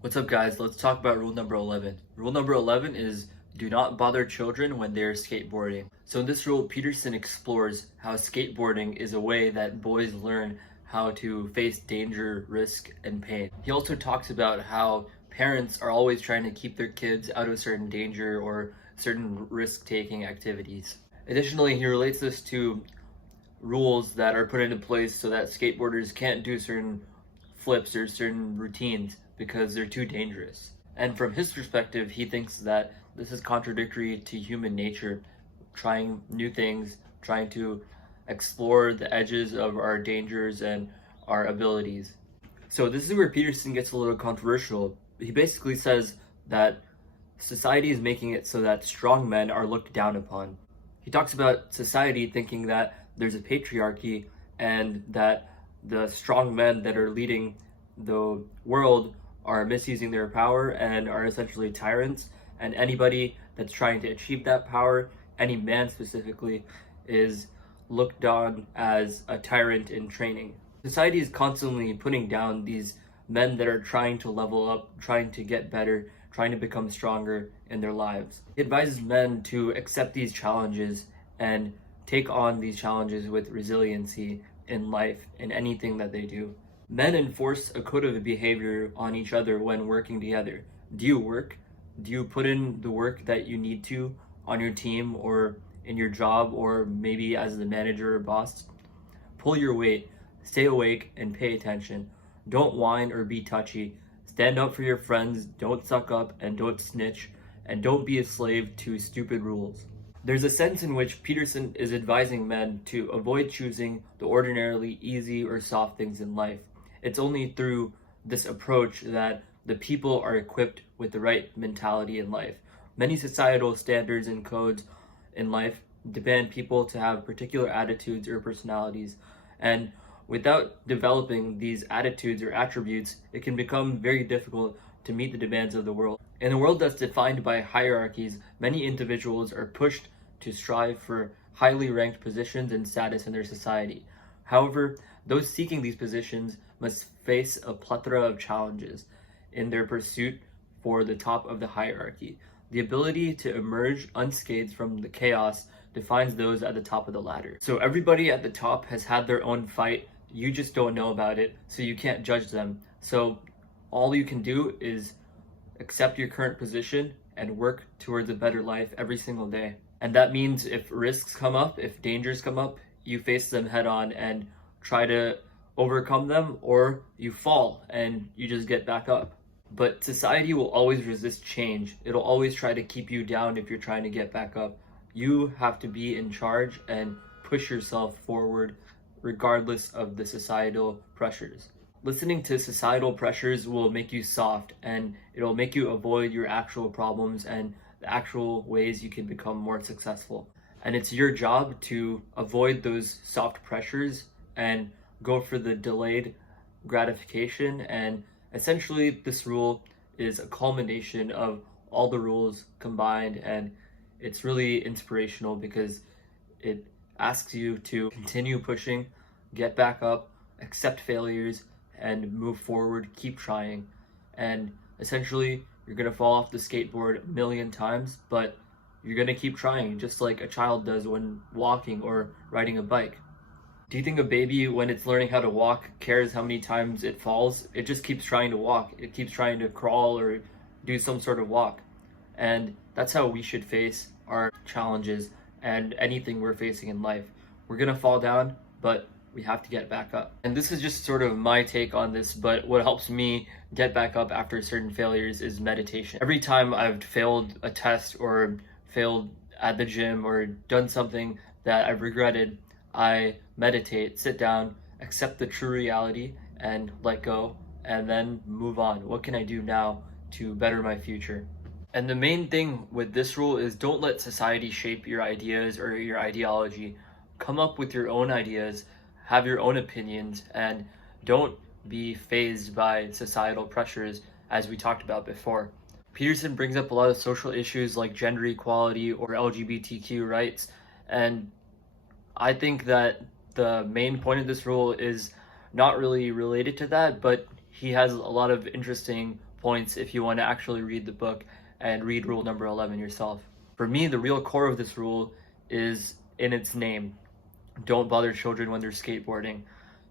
What's up, guys? Let's talk about rule number 11. Rule number 11 is do not bother children when they're skateboarding. So, in this rule, Peterson explores how skateboarding is a way that boys learn how to face danger, risk, and pain. He also talks about how parents are always trying to keep their kids out of certain danger or certain risk taking activities. Additionally, he relates this to rules that are put into place so that skateboarders can't do certain flips or certain routines because they're too dangerous. And from his perspective, he thinks that this is contradictory to human nature, trying new things, trying to explore the edges of our dangers and our abilities. So, this is where Peterson gets a little controversial. He basically says that society is making it so that strong men are looked down upon. He talks about society thinking that there's a patriarchy and that the strong men that are leading the world are misusing their power and are essentially tyrants, and anybody that's trying to achieve that power, any man specifically, is looked on as a tyrant in training. Society is constantly putting down these men that are trying to level up, trying to get better, trying to become stronger in their lives. He advises men to accept these challenges and take on these challenges with resiliency in life, in anything that they do. Men enforce a code of behavior on each other when working together. Do you work? Do you put in the work that you need to on your team or in your job or maybe as the manager or boss? Pull your weight, stay awake, and pay attention. Don't whine or be touchy. Stand up for your friends, don't suck up, and don't snitch, and don't be a slave to stupid rules. There's a sense in which Peterson is advising men to avoid choosing the ordinarily easy or soft things in life. It's only through this approach that the people are equipped with the right mentality in life. Many societal standards and codes in life demand people to have particular attitudes or personalities, and without developing these attitudes or attributes, it can become very difficult to meet the demands of the world. In a world that's defined by hierarchies, many individuals are pushed to strive for highly ranked positions and status in their society. However, those seeking these positions must face a plethora of challenges in their pursuit for the top of the hierarchy. The ability to emerge unscathed from the chaos defines those at the top of the ladder. So everybody at the top has had their own fight. You just don't know about it, so you can't judge them. So all you can do is accept your current position and work towards a better life every single day. And that means if risks come up, if dangers come up, you face them head on and try to overcome them, or you fall and you just get back up. But society will always resist change. It'll always try to keep you down if you're trying to get back up. You have to be in charge and push yourself forward regardless of the societal pressures. Listening to societal pressures will make you soft, and it'll make you avoid your actual problems and the actual ways you can become more successful. And it's your job to avoid those soft pressures and go for the delayed gratification. And essentially, this rule is a culmination of all the rules combined, and it's really inspirational because it asks you to continue pushing, get back up, accept failures, and move forward, keep trying. And essentially, you're gonna fall off the skateboard a million times, but you're gonna keep trying, just like a child does when walking or riding a bike. Do you think a baby, when it's learning how to walk, cares how many times it falls? It just keeps trying to walk. It keeps trying to crawl or do some sort of walk. And that's how we should face our challenges and anything we're facing in life. We're gonna fall down, but we have to get back up. And this is just sort of my take on this, but what helps me get back up after certain failures is meditation. Every time I've failed a test or failed at the gym or done something that I've regretted, I meditate, sit down, accept the true reality, and let go, and then move on. What can I do now to better my future? And the main thing with this rule is don't let society shape your ideas or your ideology. Come up with your own ideas, have your own opinions, and don't be fazed by societal pressures, as we talked about before. Peterson brings up a lot of social issues like gender equality or LGBTQ rights, and I think that the main point of this rule is not really related to that, but he has a lot of interesting points if you want to actually read the book and read rule number 11 yourself. For me, the real core of this rule is in its name. Don't bother children when they're skateboarding.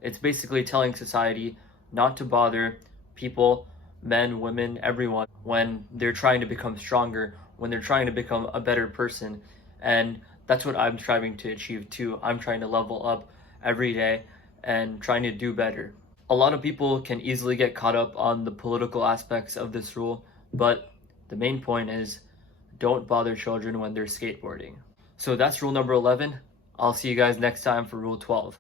It's basically telling society not to bother people, men, women, everyone, when they're trying to become stronger, when they're trying to become a better person. And that's what I'm striving to achieve too. I'm trying to level up every day and trying to do better. A lot of people can easily get caught up on the political aspects of this rule, but the main point is don't bother children when they're skateboarding. So that's rule number 11. I'll see you guys next time for rule 12.